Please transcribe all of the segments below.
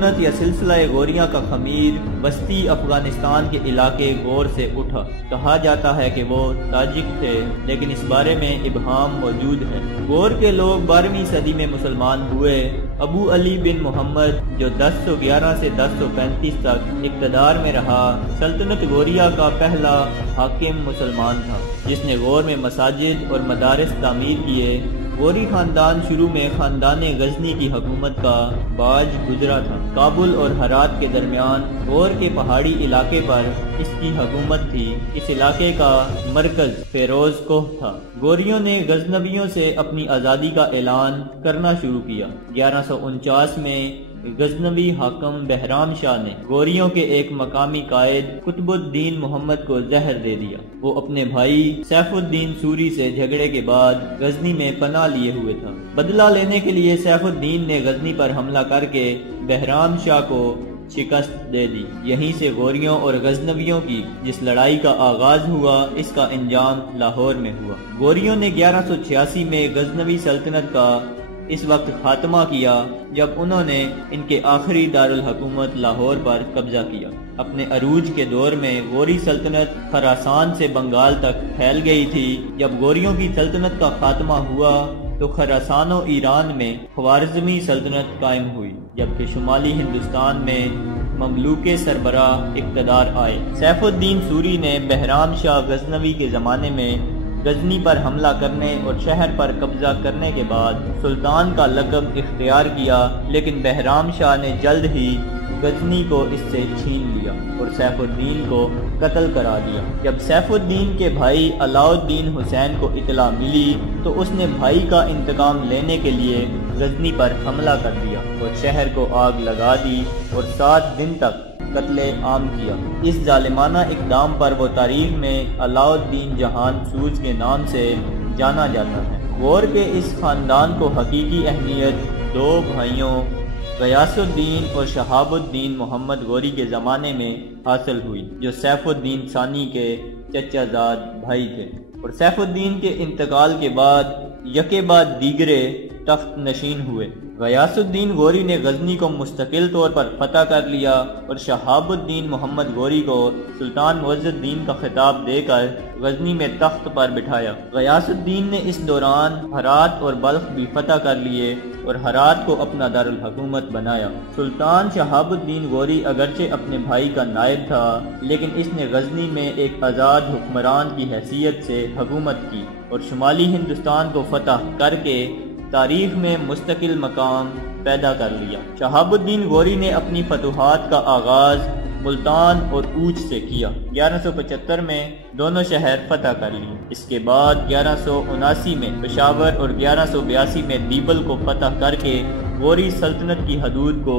سلطنت یا سلسلہ غوریہ کا خمیر وسطی افغانستان کے علاقے غور سے اٹھا۔ کہا جاتا ہے کہ وہ تاجک تھے، لیکن اس بارے میں ابہام موجود ہے۔ غور کے لوگ 12ویں صدی میں مسلمان ہوئے۔ ابو علی بن محمد جو 1011 سے 1035 تک اقتدار میں رہا، سلطنت غوریہ کا پہلا حاکم مسلمان تھا جس نے غور میں مساجد اور مدارس تعمیر کیے۔ غوری خاندان شروع میں خاندان غزنی کی حکومت کا باج گزرا تھا۔ کابل اور ہرات کے درمیان غور کے پہاڑی علاقے پر اس کی حکومت تھی۔ اس علاقے کا مرکز فیروز کوہ تھا۔ غوریوں نے غزنویوں سے اپنی آزادی کا اعلان کرنا شروع کیا۔ 1149 میں غزنوی حاکم بہرام شاہ نے غوریوں کے ایک مقامی قائد قطب الدین محمد کو زہر دے دیا۔ وہ اپنے بھائی سیف الدین سوری سے جھگڑے کے بعد غزنی میں پناہ لیے ہوئے تھا۔ بدلہ لینے کے لیے سیف الدین نے غزنی پر حملہ کر کے بہرام شاہ کو شکست دے دی۔ یہیں سے غوریوں اور غزنویوں کی جس لڑائی کا آغاز ہوا، اس کا انجام لاہور میں ہوا۔ غوریوں نے 1186 میں غزنوی سلطنت کا اس وقت خاتمہ کیا جب انہوں نے ان کے آخری دارالحکومت لاہور پر قبضہ کیا۔ اپنے عروج کے دور میں غوری سلطنت خراسان سے بنگال تک پھیل گئی تھی۔ جب غوریوں کی سلطنت کا خاتمہ ہوا تو خراسان و ایران میں خوارزمی سلطنت قائم ہوئی، جبکہ شمالی ہندوستان میں مملوک سربراہ اقتدار آئے۔ سیف الدین سوری نے بہرام شاہ غزنوی کے زمانے میں غزنی پر حملہ کرنے اور شہر پر قبضہ کرنے کے بعد سلطان کا لقب اختیار کیا، لیکن بہرام شاہ نے جلد ہی غزنی کو اس سے چھین لیا اور سیف الدین کو قتل کرا دیا۔ جب سیف الدین کے بھائی علاء الدین حسین کو اطلاع ملی تو اس نے بھائی کا انتقام لینے کے لیے غزنی پر حملہ کر دیا اور شہر کو آگ لگا دی اور 7 دن تک قتل عام کیا۔ اس ظالمانہ اقدام پر وہ تاریخ میں علاء الدین جہان سوز کے نام سے جانا جاتا ہے۔ غور کے اس خاندان کو حقیقی اہمیت 2 بھائیوں غیاث الدین اور شہاب الدین محمد غوری کے زمانے میں حاصل ہوئی، جو سیف الدین ثانی کے چچا زاد بھائی تھے، اور سیف الدین کے انتقال کے بعد یکے بعد دیگرے تخت نشین ہوئے۔ غیاث الدین غوری نے غزنی کو مستقل طور پر فتح کر لیا اور شہاب الدین محمد غوری کو سلطان معز الدین کا خطاب دے کر غزنی میں تخت پر بٹھایا۔ غیاث الدین نے اس دوران ہرات اور بلخ بھی فتح کر لیے اور ہرات کو اپنا دارالحکومت بنایا۔ سلطان شہاب الدین غوری اگرچہ اپنے بھائی کا نائب تھا، لیکن اس نے غزنی میں ایک آزاد حکمران کی حیثیت سے حکومت کی اور شمالی ہندوستان کو فتح کر کے تاریخ میں مستقل مقام پیدا کر لیا۔ شہاب الدین غوری نے اپنی فتوحات کا آغاز ملتان اور اوچ سے کیا۔ 1175 میں دونوں شہر فتح کر لیے۔ اس کے بعد 1179 میں پشاور اور 1182 میں دیبل کو فتح کر کے غوری سلطنت کی حدود کو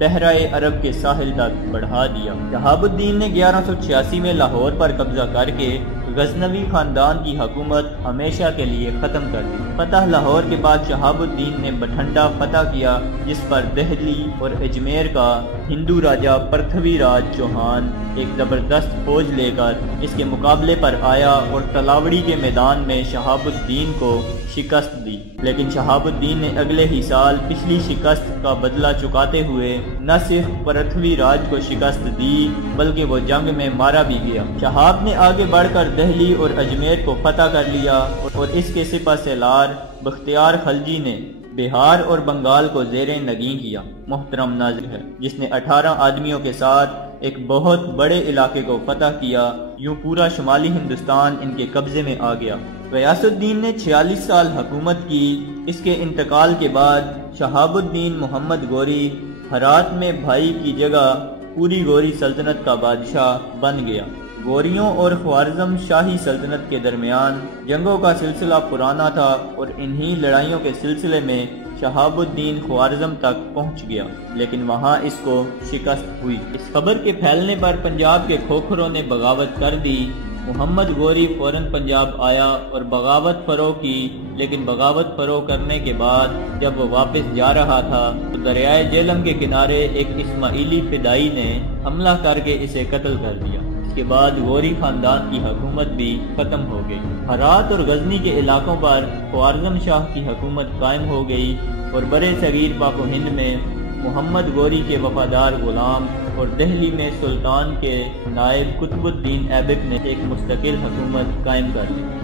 بحرۂ عرب کے ساحل تک بڑھا دیا۔ شہاب الدین نے 1186 میں لاہور پر قبضہ کر کے غزنوی خاندان کی حکومت ہمیشہ کے لیے ختم کر دی۔ فتح لاہور کے بعد شہاب الدین نے بٹھنڈا فتح کیا، جس پر دہلی اور اجمیر کا ہندو راجہ پرتھوی راج چوہان ایک زبردست فوج لے کر اس کے مقابلے پر آیا اور تلاوڑی کے میدان میں شہاب الدین کو شکست دی۔ لیکن شہاب الدین نے اگلے ہی سال پچھلی شکست کا بدلہ چکاتے ہوئے نہ صرف پرتھوی راج کو شکست دی بلکہ وہ جنگ میں مارا بھی گیا۔ شہاب نے آگے بڑھ کر دہلی اور اجمیر کو فتح کر لیا اور اس کے سپہ سالار بختیار خلجی نے بہار اور بنگال کو زیر نگین کیا۔ محترم ناظر ہے، جس نے 18 آدمیوں کے ساتھ ایک بہت بڑے علاقے کو فتح کیا، یوں پورا شمالی ہندوستان ان کے قبضے میں آ گیا۔ غیاث الدین نے 46 سال حکومت کی۔ اس کے انتقال کے بعد شہاب الدین محمد غوری ہرات میں بھائی کی جگہ پوری غوری سلطنت کا بادشاہ بن گیا۔ غوریوں اور خوارزم شاہی سلطنت کے درمیان جنگوں کا سلسلہ پرانا تھا اور انہی لڑائیوں کے سلسلے میں شہاب الدین خوارزم تک پہنچ گیا، لیکن وہاں اس کو شکست ہوئی۔ اس خبر کے پھیلنے پر پنجاب کے کھوکھروں نے بغاوت کر دی۔ محمد غوری فوراً پنجاب آیا اور بغاوت فروغ کی، لیکن بغاوت فروغ کرنے کے بعد جب وہ واپس جا رہا تھا تو دریائے جہلم کے کنارے ایک اسماعیلی فدائی نے حملہ کر کے اسے قتل کر دیا۔ اس کے بعد غوری خاندان کی حکومت بھی ختم ہو گئی۔ ہرات اور غزنی کے علاقوں پر خوارزم شاہ کی حکومت قائم ہو گئی اور برے صغیر پاک و ہند میں محمد غوری کے وفادار غلام اور دہلی میں سلطان کے نائب قطب الدین ایبک نے ایک مستقل حکومت قائم کر دی۔